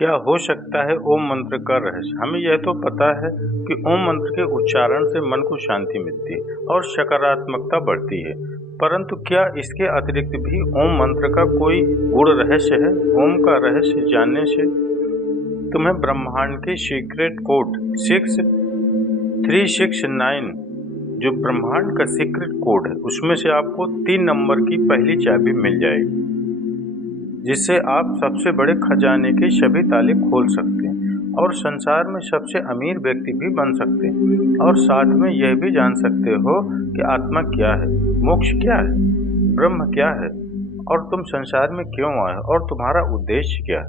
क्या हो सकता है ओम मंत्र का रहस्य? हमें यह तो पता है कि ओम मंत्र के उच्चारण से मन को शांति मिलती है और सकारात्मकता बढ़ती है, परंतु क्या इसके अतिरिक्त भी ओम मंत्र का कोई गूढ़ रहस्य है? ओम का रहस्य जानने से तुम्हें ब्रह्मांड के सीक्रेट कोड 6369, जो ब्रह्मांड का सीक्रेट कोड है, उसमें से आपको 3 नंबर की पहली चाबी मिल जाएगी, जिससे आप सबसे बड़े खजाने के सभी ताले खोल सकते हैं और संसार में सबसे अमीर व्यक्ति भी बन सकते हैं, और साथ में यह भी जान सकते हो कि आत्मा क्या है, मोक्ष क्या है, ब्रह्म क्या है, और तुम संसार में क्यों आए और तुम्हारा उद्देश्य क्या है।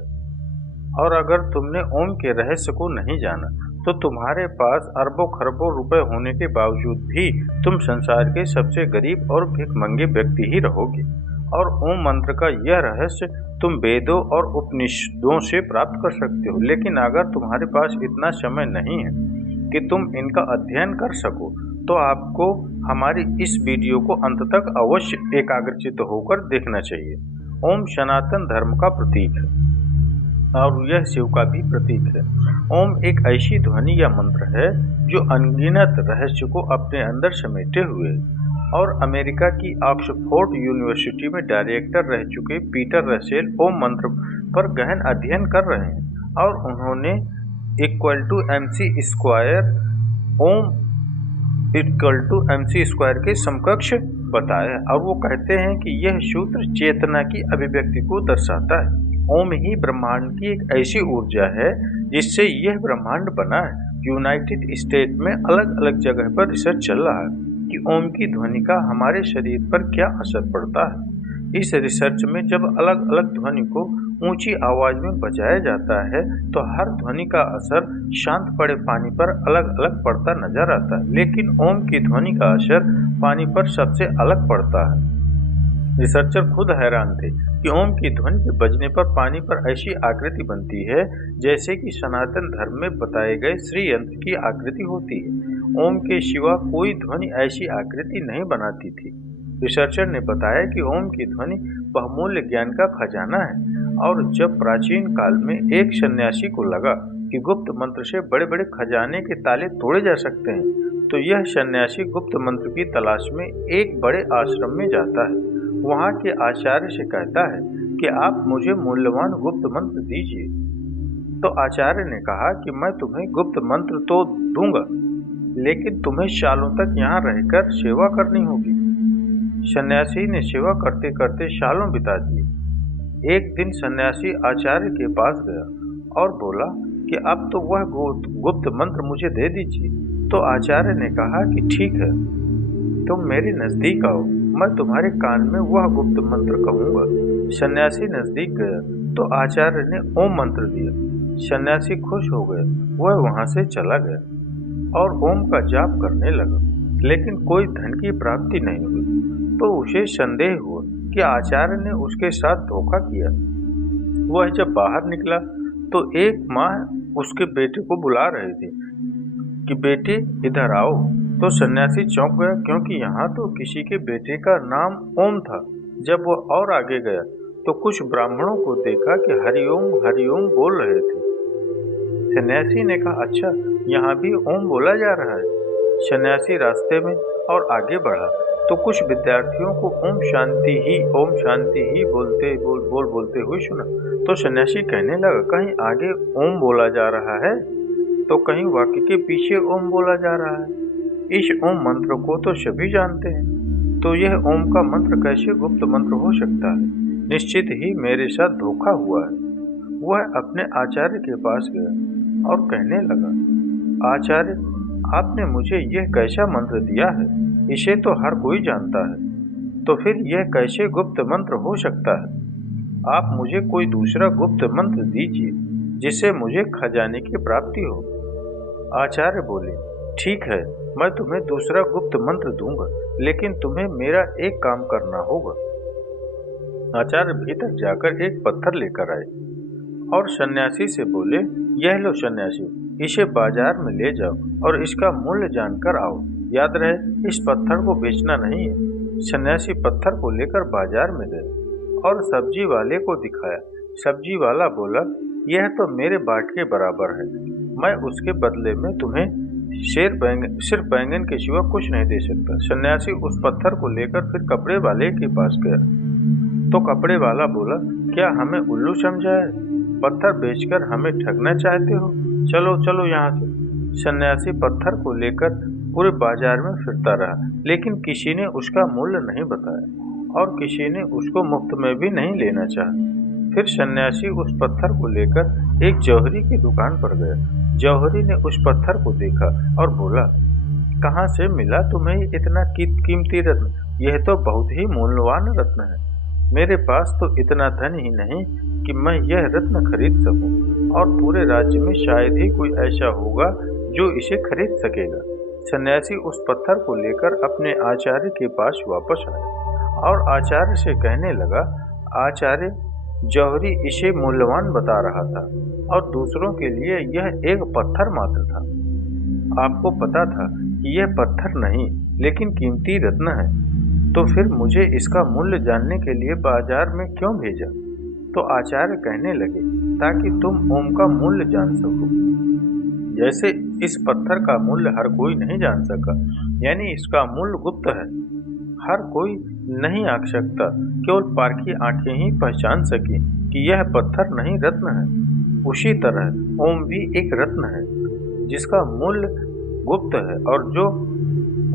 और अगर तुमने ओम के रहस्य को नहीं जाना तो तुम्हारे पास अरबों खरबों रुपए होने के बावजूद भी तुम संसार के सबसे गरीब और भिखमंगे व्यक्ति ही रहोगे। और ओम मंत्र का यह रहस्य तुम वेदों और उपनिषदों से प्राप्त कर सकते हो, लेकिन अगर तुम्हारे पास इतना समय नहीं है कि तुम इनका अध्ययन कर सको तो आपको हमारी इस वीडियो को अंत तक अवश्य एकाग्रचित्त होकर देखना चाहिए। ओम सनातन धर्म का प्रतीक है और यह शिव का भी प्रतीक है। ओम एक ऐसी ध्वनि या मंत्र है जो अनगिनत रहस्य को अपने अंदर समेटे हुए है। और अमेरिका की ऑक्सफोर्ड यूनिवर्सिटी में डायरेक्टर रह चुके पीटर रसेल ओम मंत्र पर गहन अध्ययन कर रहे हैं और उन्होंने =mc² ओम =mc² के समकक्ष बताया, और वो कहते हैं कि यह सूत्र चेतना की अभिव्यक्ति को दर्शाता है। ओम ही ब्रह्मांड की एक ऐसी ऊर्जा है जिससे यह ब्रह्मांड बना है। यूनाइटेड स्टेट में अलग अलग जगह पर रिसर्च चल रहा है कि ओम की ध्वनि का हमारे शरीर पर क्या असर पड़ता है। इस रिसर्च में जब अलग अलग ध्वनि को ऊंची आवाज में बजाया जाता है तो हर ध्वनि का असर शांत पड़े पानी पर अलग अलग पड़ता नजर आता है, लेकिन ओम की ध्वनि का असर पानी पर सबसे अलग पड़ता है। रिसर्चर खुद हैरान थे कि ओम की ध्वनि के बजने पर पानी पर ऐसी आकृति बनती है जैसे कि सनातन धर्म में बताए गए श्री यंत्र की आकृति होती है। ओम के सिवा कोई ध्वनि ऐसी आकृति नहीं बनाती थी। रिसर्चर ने बताया कि ओम की ध्वनि बहुमूल्य ज्ञान का खजाना है, और जब प्राचीन काल में एक सन्यासी को लगा कि गुप्त मंत्र से बड़े बड़े खजाने के ताले तोड़े जा सकते हैं, तो यह सन्यासी गुप्त मंत्र की तलाश में एक बड़े आश्रम में जाता है। वहाँ के आचार्य से कहता है कि आप मुझे मूल्यवान गुप्त मंत्र दीजिए। तो आचार्य ने कहा कि मैं तुम्हें गुप्त मंत्र तो दूंगा, लेकिन तुम्हें सालों तक यहाँ रहकर सेवा करनी होगी। सन्यासी ने सेवा करते करते सालों बिता दिए। एक दिन सन्यासी आचार्य के पास गया और बोला कि अब तो वह गुप्त मंत्र मुझे दे दीजिए। तो आचार्य ने कहा कि ठीक है, तुम मेरे नजदीक आओ, मैं तुम्हारे कान में वह गुप्त मंत्र कहूँगा। सन्यासी नजदीक गया तो आचार्य ने ओम मंत्र दिया। सन्यासी खुश हो गया, वह वहाँ से चला गया और ओम का जाप करने लगा, लेकिन कोई धन की प्राप्ति नहीं हुई। तो उसे संदेह हुआ कि आचार्य ने उसके साथ धोखा किया। वह जब बाहर निकला तो एक माँ उसके बेटे को बुला रही थी कि बेटे इधर आओ। तो सन्यासी चौंक गया, क्योंकि यहाँ तो किसी के बेटे का नाम ओम था। जब वह और आगे गया तो कुछ ब्राह्मणों को देखा कि हरिओम बोल रहे थे। सन्यासी ने कहा, अच्छा, यहाँ भी ओम बोला जा रहा है। सन्यासी रास्ते में और आगे बढ़ा तो कुछ विद्यार्थियों को ओम शांति ही बोलते हुए सुना। तो सन्यासी कहने लगा, कहीं आगे ओम बोला जा रहा है तो कहीं वाक्य के पीछे ओम बोला जा रहा है। इस ओम मंत्र को तो सभी जानते हैं, तो यह ओम का मंत्र कैसे गुप्त मंत्र हो सकता है? निश्चित ही मेरे साथ धोखा हुआ है। वह अपने आचार्य के पास गया और कहने लगा, आचार्य, आपने मुझे यह कैसा मंत्र दिया है? इसे तो हर कोई जानता है, तो फिर यह कैसे गुप्त मंत्र हो सकता है? आप मुझे कोई दूसरा गुप्त मंत्र दीजिए जिससे मुझे खजाने की प्राप्ति हो। आचार्य बोले, ठीक है, मैं तुम्हें दूसरा गुप्त मंत्र दूंगा, लेकिन तुम्हें मेरा एक काम करना होगा। आचार्य भीतर जाकर एक पत्थर लेकर आए और सन्यासी से बोले, यह लो सन्यासी, इसे बाजार में ले जाओ और इसका मूल्य जानकर आओ। याद रहे, इस पत्थर को बेचना नहीं है। सन्यासी पत्थर को लेकर बाजार में गए और सब्जी वाले को दिखाया। सब्जी वाला बोला, यह तो मेरे बाट के बराबर है। मैं उसके बदले में तुम्हें सिर्फ बैंगन के सिवा कुछ नहीं दे सकता। सन्यासी उस पत्थर को लेकर फिर कपड़े वाले के पास गया तो कपड़े वाला बोला, क्या हमें उल्लू समझा है? पत्थर बेचकर हमें ठगना चाहते हो? चलो चलो यहाँ से। सन्यासी पत्थर को लेकर पूरे बाजार में फिरता रहा, लेकिन किसी ने उसका मूल्य नहीं बताया और किसी ने उसको मुफ्त में भी नहीं लेना चाहा। फिर सन्यासी उस पत्थर को लेकर एक जौहरी की दुकान पर गया। जौहरी ने उस पत्थर को देखा और बोला, कहाँ से मिला तुम्हें इतना कीमती रत्न? यह तो बहुत ही मूल्यवान रत्न है। मेरे पास तो इतना धन ही नहीं कि मैं यह रत्न खरीद सकूं, और पूरे राज्य में शायद ही कोई ऐसा होगा जो इसे खरीद सकेगा। सन्यासी उस पत्थर को लेकर अपने आचार्य के पास वापस आया और आचार्य से कहने लगा, आचार्य, जौहरी इसे मूल्यवान बता रहा था और दूसरों के लिए यह एक पत्थर मात्र था। आपको पता था कि यह पत्थर नहीं लेकिन कीमती रत्न है, तो फिर मुझे इसका मूल्य जानने के लिए बाजार में क्यों भेजा? तो आचार्य कहने लगे, ताकि तुम ओम का मूल्य जान सको। जैसे इस पत्थर का मूल्य हर कोई नहीं जान सका, यानी इसका मूल्य गुप्त है, हर कोई नहीं आंक सकता, केवल पारखी आंखें ही पहचान सकी कि यह पत्थर नहीं रत्न है। उसी तरह ओम भी एक रत्न है जिसका मूल्य गुप्त है, और जो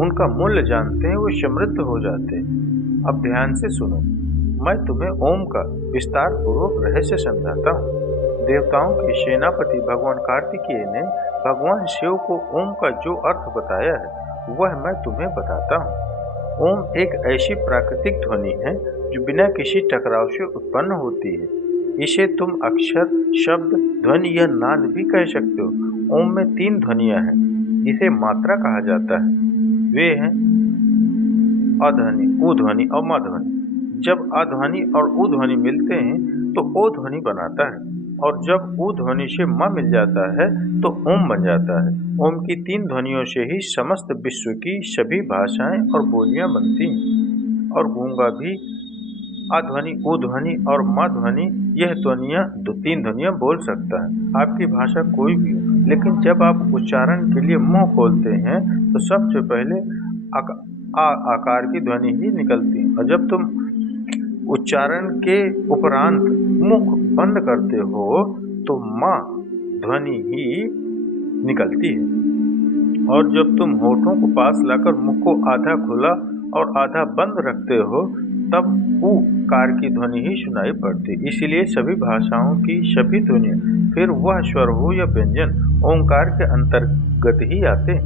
उनका मूल्य जानते हैं वो समृद्ध हो जाते हैं। अब ध्यान से सुनो, मैं तुम्हें ओम का विस्तार पूर्वक रहस्य समझाता हूँ। देवताओं के सेनापति भगवान कार्तिकेय ने भगवान शिव को ओम का जो अर्थ बताया है वह मैं तुम्हें बताता हूँ। ओम एक ऐसी प्राकृतिक ध्वनि है जो बिना किसी टकराव से उत्पन्न होती है। इसे तुम अक्षर, शब्द, ध्वनि या नाद भी कह सकते हो। ओम में 3 ध्वनियाँ हैं जिसे मात्रा कहा जाता है। वे हैं अध्वनि, उध्वनि और मध्वनि। जब अध्वनि और उध्वनि मिलते हैं तो ओ ध्वनि बनाता है, और जब उ ध्वनि से म मिल जाता है तो ओम बन जाता है। ओम की 3 ध्वनियों से ही समस्त विश्व की सभी भाषाएं और बोलियां बनती हैं। और गूंगा भी अध्वनि, उध्वनि और म ध्वनि, यह ध्वनियां 3 ध्वनियां बोल सकता है। आपकी भाषा कोई भी हो, लेकिन जब आप उच्चारण के लिए मुंह खोलते हैं तो सबसे पहले आकार की ध्वनि ही निकलती है, और जब तुम उच्चारण के उपरांत मुख बंद करते हो तो माँ ध्वनि ही निकलती है। और जब तुम होठों को पास लाकर मुख को आधा खुला और आधा बंद रखते हो तब उ कार की ध्वनि ही सुनाई पड़ती। इसीलिए सभी भाषाओं की सभी ध्वनियाँ, फिर वह स्वर हो या व्यंजन, ओंकार के अंतर्गत ही आते हैं।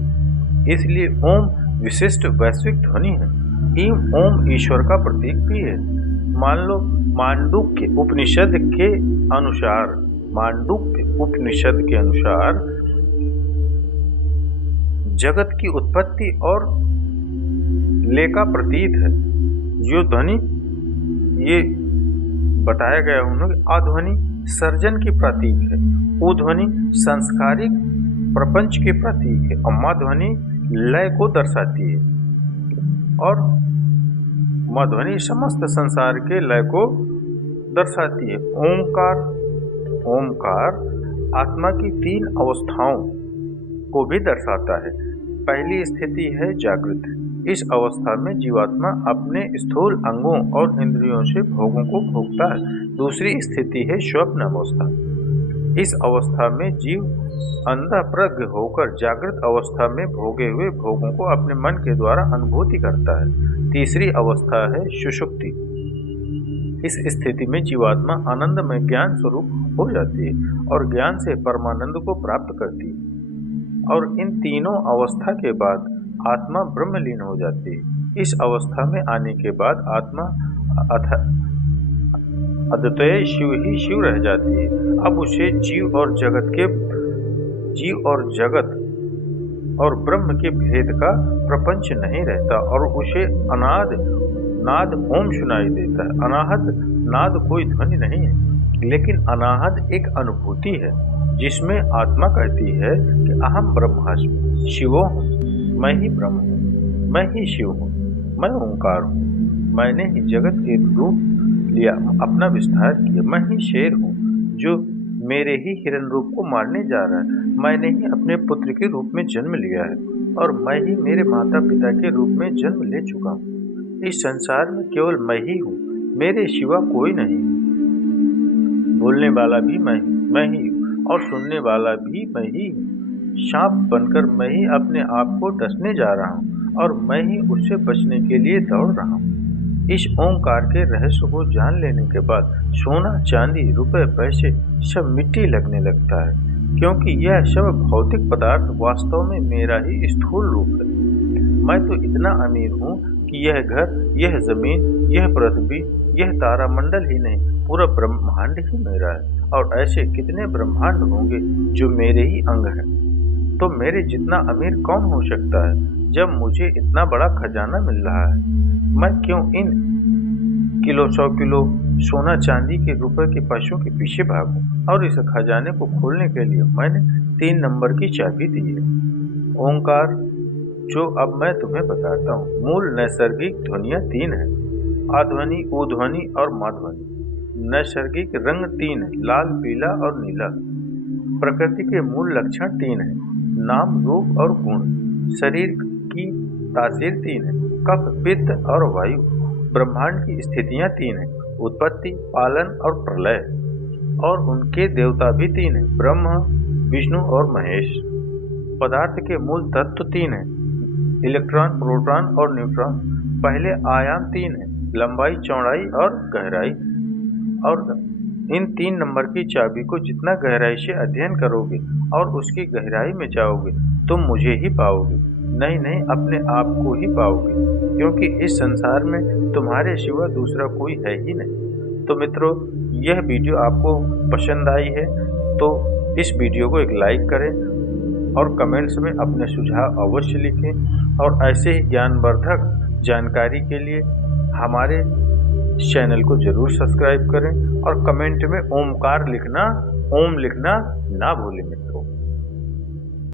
इसलिए ओम विशिष्ट वैश्विक ध्वनि है। ओम ईश्वर का प्रतीक भी है। मान लो मांडुक्य उपनिषद के अनुसार जगत की उत्पत्ति और लय का प्रतीक है। जो ध्वनि ये बताया गया उन्होंने, अध्वनि सर्जन की प्रतीक है, उध्वनि संस्कारिक प्रपंच के प्रतीक है, और मध्वनि लय को दर्शाती है, और मध्वनि समस्त संसार के लय को दर्शाती है। ओंकार आत्मा की 3 अवस्थाओं को भी दर्शाता है। पहली स्थिति है जागृत। इस अवस्था में जीवात्मा अपने स्थूल अंगों और इंद्रियों से भोगों को भोगता है। दूसरी स्थिति है स्वप्न अवस्था। इस अवस्था में जीव अंधप्रज्ञ होकर जागृत अवस्था में भोगे हुए भोगों को अपने मन के द्वारा अनुभूति करता है। तीसरी अवस्था है सुषुप्ति। इस स्थिति में जीवात्मा आनंद में ज्ञान स्वरूप हो जाती है और ज्ञान से परमानंद को प्राप्त करती है, और इन तीनों अवस्था के बाद आत्मा ब्रह्मलीन हो जाती है। इस अवस्था में आने के बाद आत्मा अद्वितीय शिव ही शिव रह जाती है। अब उसे जीव और जगत और ब्रह्म के भेद का प्रपंच नहीं रहता, और उसे अनाद नाद ओम सुनाई देता है। अनाहत नाद कोई ध्वनि नहीं है, लेकिन अनाहत एक अनुभूति है जिसमें आत्मा कहती है कि अहम ब्रह्मास्मि, शिवो हूँ, मैं ही ब्रह्म हूँ, मैं ही शिव हूँ, मैं ओंकार हूँ, मैंने ही जगत के रूप लिया, अपना विस्तार किया, मैं ही शेर हूँ जो मेरे ही हिरण रूप को मारने जा रहा है। मैंने ही अपने पुत्र के रूप में जन्म लिया है और मैं ही मेरे माता पिता के रूप में जन्म ले चुका हूँ। इस संसार में केवल मैं ही हूँ, मेरे सिवा कोई नहीं। बोलने वाला भी मैं ही हूँ और सुनने वाला भी मैं ही हूँ। सांप बनकर मैं ही अपने आप को डसने जा रहा हूँ और मैं ही उससे बचने के लिए दौड़ रहा हूँ। इस ओंकार के रहस्य को जान लेने के बाद सोना, चांदी, रुपए, पैसे सब मिट्टी लगने लगता है, क्योंकि यह सब भौतिक पदार्थ वास्तव में मेरा ही स्थूल रूप है। मैं तो इतना अमीर हूँ कि यह घर, यह जमीन, यह पृथ्वी, यह तारामंडल ही नहीं, पूरा ब्रह्मांड ही मेरा है। और ऐसे कितने ब्रह्मांड होंगे जो मेरे ही अंग हैं। तो मेरे जितना अमीर कौन हो सकता है जब मुझे इतना बड़ा खजाना मिल रहा है? मैं क्यों इन किलो 100 किलो सोना चांदी के रुपए के पैसों के पीछे भागूं? और इस खजाने को खोलने के लिए मैंने 3 नंबर की चाबी दी है, ओंकार, जो अब मैं तुम्हें बताता हूँ। मूल नैसर्गिक ध्वनियाँ 3 है, अध्वनि, उध्वनि और माध्वनि। नैसर्गिक रंग 3 है, लाल, पीला और नीला। प्रकृति के मूल लक्षण 3 है, नाम, रूप और गुण। शरीर की तासीर 3 है, कफ, पित्त और वायु। ब्रह्मांड की स्थितियाँ 3 है, उत्पत्ति, पालन और प्रलय। और उनके देवता भी 3 है, ब्रह्मा, विष्णु और महेश। पदार्थ के मूल तत्व 3 है, इलेक्ट्रॉन, प्रोटॉन और न्यूट्रॉन। पहले आयाम 3 है, लंबाई, चौड़ाई और गहराई। और इन 3 नंबर की चाबी को जितना गहराई से अध्ययन करोगे और उसकी गहराई में जाओगे, तुम मुझे ही पाओगे। नहीं, अपने आप को ही पाओगे, क्योंकि इस संसार में तुम्हारे सिवा दूसरा कोई है ही नहीं। तो मित्रों, यह वीडियो आपको पसंद आई है तो इस वीडियो को एक लाइक करें और कमेंट्स में अपने सुझाव अवश्य लिखें। और ऐसे ही ज्ञानवर्धक जानकारी के लिए हमारे चैनल को जरूर सब्सक्राइब करें और कमेंट में ओमकार लिखना, ओम लिखना ना भूलें मित्रों।